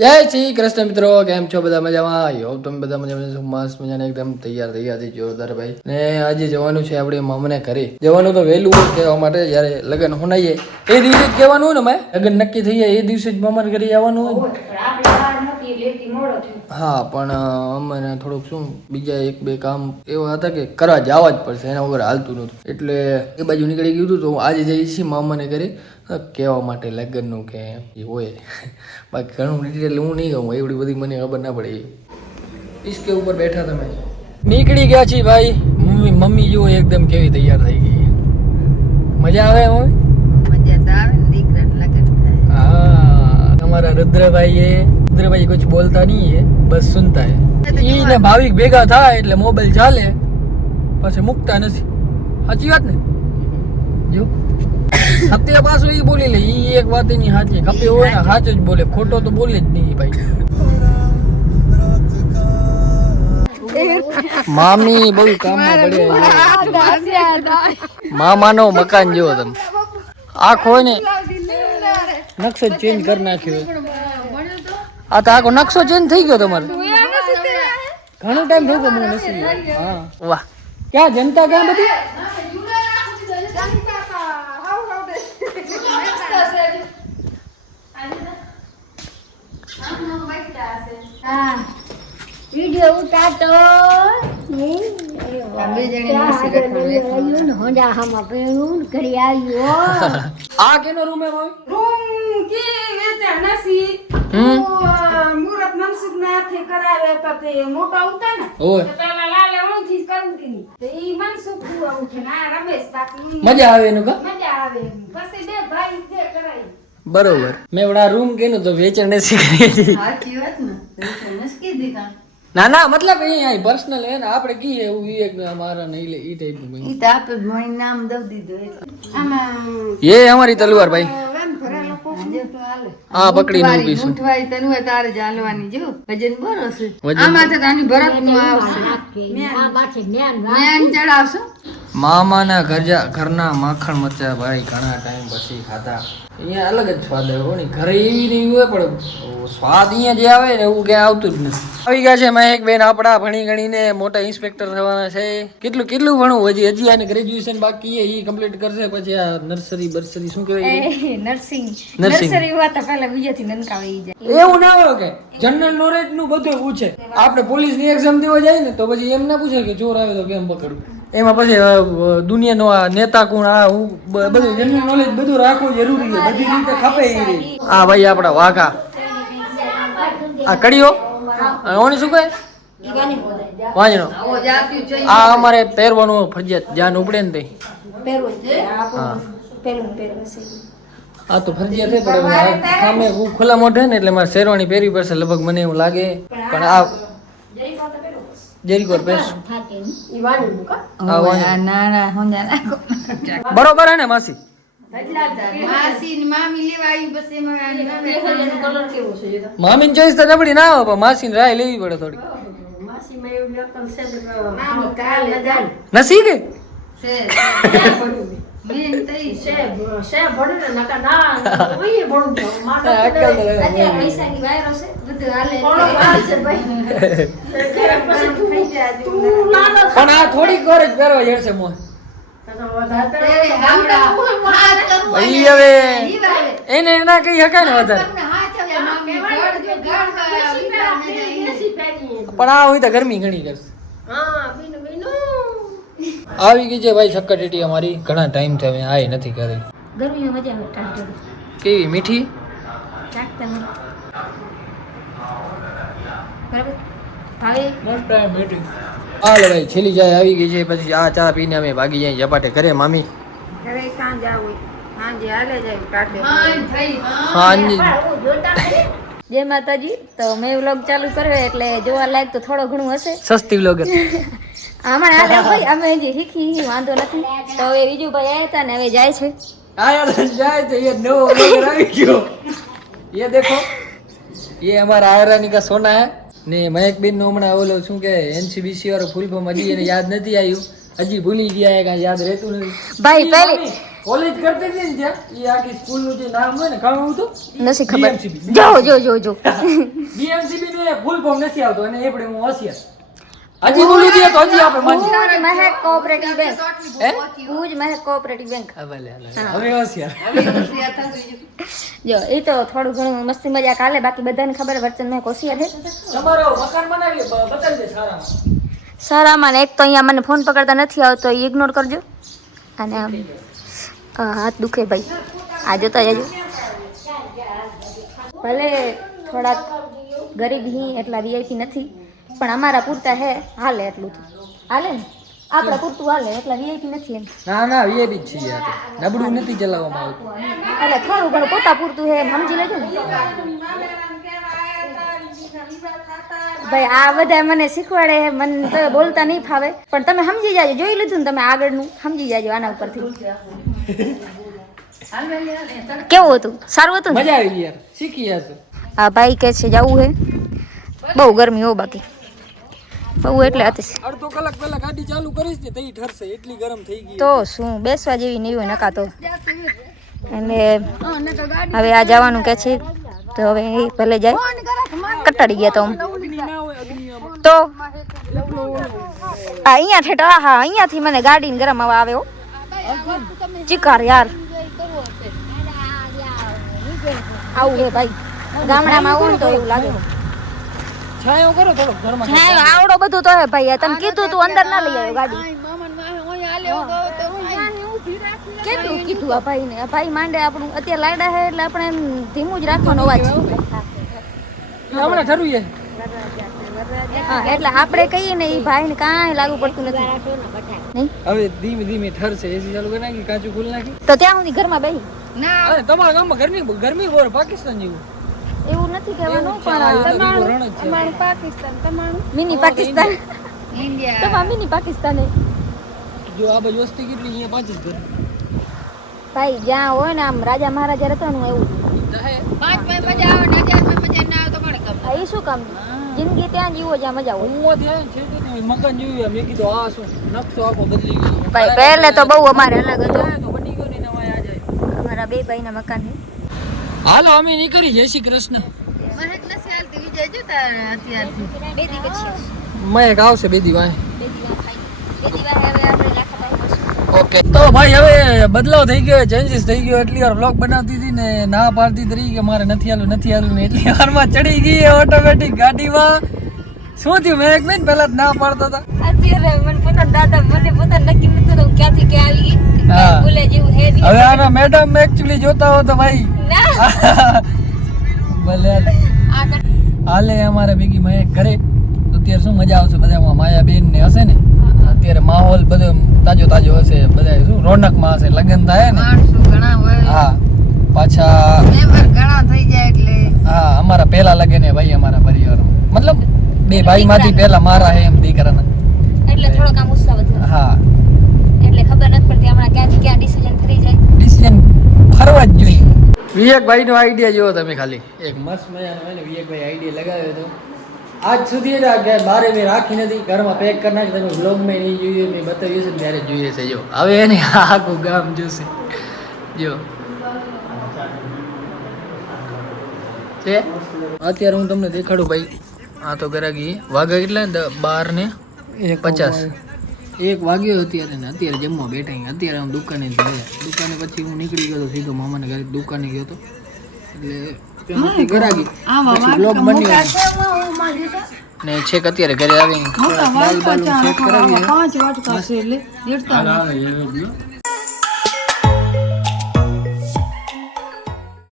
જય શ્રી કૃષ્ણ મિત્રો, કેમ છો બધા મજામાં? યો તમે બધા મજામાં? મસ્ત મજાને એકદમ તૈયાર થઈ ગયા છે જોરદાર ભાઈ. ને આજે જવાનું છે આપણે મામાને ઘરે. જવાનું તો વહેલું હોય કહેવા માટે, જ્યારે લગ્ન હોનાઈએ એ દિવસે જ કહેવાનું હોય ને. મેં લગ્ન નક્કી થઈ જાય એ દિવસે જ મામાને ઘરે જવાનું હોય. હા, પણ અમને થોડુંક શું બીજા એક બે કામ એવા હતા કે કરવા જવા જ પડશે, એના વગર હાલતું નહોતું. એટલે એ બાજુ નીકળી ગયું હતું. તો આજે જઈએ છીએ મામાને ઘરે કહેવા માટે લગ્નનું કે એ હોય. બાકી ઘણું ડિટેલ હું નહીં કહું, એવડી બધી મને ખબર ના પડે. ઇસકે ઉપર બેઠા તમે નીકળી ગયા છીએ ભાઈ. મમ્મી જુઓ એકદમ કેવી તૈયાર થઈ ગઈ. મજા આવે મમ્મી? મજા તો આવે ને, દીકરાને લગન થાય. हाँ, हमारा रुद्रभाई कुछ बोलता नहीं है, बस सुनता है. ઈને ભાવિક ભેગા થાય એટલે મોબાઈલ ચાલે, પછી મુકતા નથી. સાચી વાત ને? જો સત્ય પાછો ઈ બોલી લે. ઈ એક વાત એની સાચી, ખપે હોય ને સાચું જ બોલે, ખોટો તો બોલે જ નહીં ભાઈ. મામી બહુ કામમાં પડ્યા. મામાનો મકાન જેવો તમે આખો હોય ને નકશો ચેન્જ કરી નાખ્યો. આ તો આખો નકશો ચેન્જ થઈ ગયો તમારે. ઘણો ટાઈમ થઈ ગયો મને નથી. હા વાહ, ક્યાં જનતા ક્યાં બધી? વિડિયો ઉતારતો હોંડા હામાં પહેરું ઘરે આવ્યો. આ કેનો રૂમ હે ભાઈ? રૂમ કે વેતા નસી મુરત મનસુખ નાથે કરાવે તો તે મોટા ઉતા ને ઓય તો પેલા લાલે ઓંથી કરતી ની તો ઈ મનસુખ હુવા ઉઠે ના રમેશ બાકી મજા આવે એનું કા? મજા આવે. પછી બે ભાઈ જે કરાય બરોબર. મેં વડા રૂમ કેનો તો વેચણ નથી કરી. સાચી વાત ને, નસકી દીધા. ના ના, મતલબ અહીં પર્સનલ હે ને, આપણે કીએ એવું ઈ એક મારા નહીં લે ઈ ટાઈપ નું. ઈ તો આપે મોય નામ દઉં દીધું એટલે આમાં ये हमारी तलवार भाई. વેન ભરેલો કોક તો હાલે. हाँ पकड़ी नो पीस. મુઠવાઈ તને હોય તારે ચાલવાની જો વજન બોરો છે. વજન આમાં તો તાની ભરત નું આવશે. જ્ઞાન ચડાવશો. મામાના ઘરના માખણ મચ્યા ભાઈ, ઘણા ટાઈમ પછી ખાધા. અહીંયા અલગ જ સ્વાદ આવ્યો ને. ઘરે એવી નહીં હોય પણ સ્વાદ અહીંયા જે આવે ને એવું ક્યાં આવતું જ નથી. આવી ગયા છે મહેક બેન આપણા, ભણી ગણીને મોટા ઇન્સ્પેક્ટર થવાના છે. કેટલું ભણવું હજી આને ગ્રેજ્યુએશન બાકી છે, એ કમ્પ્લીટ કરશે. પછી આ નર્સરી બર્સરી શું કહેવાય? નર્સરી વાત પહેલા બીજાથી નનકાવી જાય. એવું ના હોય કે જનરલ નોલેજ નું બધું પૂછે. આપણે પોલીસ ની એક્ઝામ દેવા જાય ને તો પછી એમ ના પૂછે કે ચોર આવે તો કેમ પકડવું. એમાં પછી દુનિયાનો આ નેતા કોણ, આ હું બધું જનરલ નોલેજ બધું રાખવું જરૂરી છે. બધી રીતે ખપે એ રીતે. આ ભાઈ આપડા વાઘા, આ કડીઓ ઓની શું કહે? વાંજણો. આ અમારે પહેરવાનું ફરજિયાત, જાન ઉપડે ને તે. હા આ તો ફરજિયાત છે, પણ સામે હું ખુલ્લા મોઢે ને એટલે મારે શેરવાણી પહેરવી પડશે લગભગ, મને એવું લાગે. પણ આ જેરીકોર પહેરશું. નાના હોંડા નાખો. બરોબર હે ને માસી? માસી ને મામી લેવા આવી બસ એમાં મામી ની ચોઈસ તો નબળી ના આવે, પણ માસી ને રાય લેવી પડે થોડી. નસી કે છે મેન તઈ છે પણ આ થોડીક વાર જ પહેરવા જશે મોં. ઈ હવે એને ના કહી શકાય ને વધારે. પણ આ હોય તો ગરમી ઘણી કરશે. આવી ગઈ છે ભાઈ શક્કરટેટી અમારી. ઘણા ટાઈમ થી હવે આઈ નથી કરી. ગરમીમાં મજા આવે ટાઢ કેવી મીઠી. ચાખતા મને બરાબર ભાવે. મસ્ત મીઠી. હાલો ભાઈ છેલ્લી જાય આવી ગઈ છે. પછી આ ચા પીને અમે ભાગી જાય ઝપાટે ઘરે. મામી ઘરે કાં જાવ હાંજે હાલે જાય ટાઢે. હા જય માતાજી. તો મેં વ્લોગ ચાલુ કર્યો એટલે જોવા લાયક તો થોડો ઘણું હશે. સસ્તી વ્લોગર આમાં હાલે ભાઈ, અમે હજી શીખી વાંધો નથી. તો હવે બીજું ભાઈ આવ્યા હતા ને હવે જાય છે. જાય છે. ये नવો व्लॉगर આવી ગયો. ये देखो ये हमारा आयरानी का सोना है ने મહેક બેન નો હમણાં ઓલો શું કે NCBC વાળો ફૂલ ફોર્મ હજી એને યાદ નથી આવ્યું. હજી ભૂલી ગયા કે યાદ રહેતું નથી ભાઈ કોલેજ કરતી હતી ને ત્યાં એ આખી સ્કૂલનું જે નામ હોય ને કામ હતું નથી ખબર BMCB. જો BMCB નું એ ફૂલ ફોર્મ નથી આવતો અને એ પણ હું હોશિયાર હજી બોલું છે તો હજી આપણે માની ભુજ મહેક કોઓપરેટિવ બેંક હે ભુજ મહેક કોઓપરેટિવ બેંક હવે હોશિયાર જો એ તો થોડું ઘણું મસ્તી મજાક હાલે બાકી બધાને ખબર વર્ચન મેં હોશિયાર છે તમારો મકાન બનાવી બતાવી દે સારામાં સારામાં ને એક તો અહીંયા મને ફોન પકડતા નથી આવતો એ ઇગ્નોર કરજો અને આમ હાથ દુખે ભાઈ આ જોતા જજો ભલે થોડાક ગરીબ હી એટલા વીઆઈપી નથી પણ અમારા પૂરતા હે હાલે એટલું તો હાલે ને આપણા પૂરતું હાલે એટલા વીઆઈપી નથી એમ ના VIP જ છીએ આપણે નબળું નથી ચલાવવામાં આવતું એટલે થોડું ઘણું પોતા પૂરતું હે એમ સમજી લેજો ને ભાઈ આ બધા મને શીખવાડે હે મને તો બોલતા નહીં ફાવે પણ તમે સમજી જાજો જોઈ લીધું ને તમે આગળનું સમજી જાજો આના ઉપરથી કેવું હતું સારું હતું ને મજા આવી યાર શીખી જશે આ ભાઈ કે છે જવું હે બહુ ગરમી હો બાકી બહુ એટલે હતી અડધો કલાક પહેલા ગાડી ચાલુ કરીશ ને તઈ ઠરશે એટલી ગરમ થઈ ગઈ તો શું બેસવા જેવી નહીં હોય નકા તો એટલે હવે આ જવાનું કે છે તો હવે એ ભલે જાય કટાડી ગયા તો તો અહીંયા ઠેઠ હા અહીંયાથી મને ગાડીને ગરમ હવા આવે હો ચીકાર યાર આવું હે ભાઈ ગામડામાં આવું ને તો એવું લાગે છાયો કરો થોડો ઘરમાં આવડો બધું તો હે ભાઈ તને કીધું તું અંદર ના લઈ આવ્યો ગાડી કેટલું કીધું આ ભાઈ ને આ ભાઈ માંડે આપણું અત્યારે લાડા હે એટલે આપણે એમ ધીમું જ રાખવાનો અવાજ હમણાં ઠરું છે હા એટલે આપણે કહીએ ને એ ભાઈ ને કાંઈ લાગુ પડતું નથી નહીં હવે ધીમે ધીમે ઠરશે એસી ચાલુ કરી નાખી કાચું ખોલી નાખી તો ત્યાં સુધી ઘરમાં બેહી ના અરે તમારા ગામમાં ગરમી બોર પાકિસ્તાન જેવું એવું નથી કહેવાનું પણ રણ જ છે તમારું પાકિસ્તાન તમારું મિની પાકિસ્તાન ઇન્ડિયા તમારા મિની પાકિસ્તાન હે જો આ બાજુ વસ્તી કેટલી અહીંયા પાંચ જ ઘર ભાઈ જ્યાં હોય ને આમ રાજા મહારાજા રહેવાનું એવું પાંચ મજા આવે ને 1000 મજા ના આવે તો કોને ખબર આ એ શું કામ જિંદગી ત્યાં જીવો જ્યાં મજા હોય હું ત્યાં છે ને મકાન જોયું મેં કીધું આ શું નકશો આખો બદલી ગયો ભાઈ પહેલે તો બહુ અમારે અલગ હતો તો બની ગયો ને નવાય આ જાય અમારા બે ભાઈના મકાન છે હાલો અમે નીકળી જય શ્રી કૃષ્ણ મને જ નથી હાલતી વિજય જો તાર અત્યારથી બે દી પછી મેં આવશે બે દી વાય બે દી ખાઈ બે દી હવે આપણે લાખા ભાઈ ઓકે તો ભાઈ હવે બદલાવ થઈ ગયો ચેન્જીસ થઈ ગયો એટલી વાર બ્લોગ બનાવતી હતી ને ના પાડતી હતી કે મારે નથી હાલું ને એટલી વારમાં ચડી ગઈ ઓટોમેટિક ગાડીમાં શું થયું મેં એક મિનિટ પહેલા જ ના પાડતા હતા અત્યારે મને પોતા દાદા મને પોતા નક્કી નતું તો ક્યાંથી ક્યાં આવી ગઈ હા. ભૂલે જેવું હે નહીં હવે આના મેડમ એકચ્યુઅલી જોતા હો તો ભાઈ ના ભલે હાલે અમારે ભેગી મહેક ઘરે તો અત્યારે શું મજા આવશે બધામાં માયા બેન ને હશે ને અત્યારે માહોલ બધો તાજો તાજો હશે બધા શું રોનકમાં હશે લગ્ન થાય ને માણસો ઘણા હોય હા પાછા મેમ્બર ઘણા થઈ જાય એટલે હા અમારા પહેલા લગ્ન હે ભાઈ અમારા પરિવારમાં મતલબ બે ભાઈ માંથી પહેલા મારા હે એમ દીકરાના એટલે થોડોક આમ ઉત્સાહ વધ્યો હા એટલે ખબર નથી પડતી હમણાં ક્યાંથી ક્યાં ડિસિઝન થઈ જાય ડિસિઝન ફરવા જ જોઈએ વિવેકભાઈ નો આઈડિયા જોવો તમે ખાલી એક મસ્ત મજાનો હોય ને વિવેકભાઈ આઈડિયા લગાવ્યો હતો આજ સુધી બારે મેં રાખી નથી ઘરમાં પેક કરી નાખી તમે બ્લોગમાં નહીં જોઈએ મેં બતાવ્યું છે ત્યારે જોઈએ છે જો હવે એને આખું ગામ જોશે જો છે અત્યારે હું તમને દેખાડું ભાઈ આ તો ગરાગી વાગ્યા કેટલા ને 12 ને 50 એક વાગ્યો અત્યારે ને અત્યારે જમવા બેઠા અહીં અત્યારે હું દુકાને જ ગયા દુકાને પછી હું નીકળી ગયો તો સીધો મામાને ઘરે દુકાને ગયો તો એટલે ત્યાંથી ગરાગી પછી બ્લોગ બન્યો ને છેક અત્યારે ઘરે આવીને દાલ બાલ સેટ કરાવી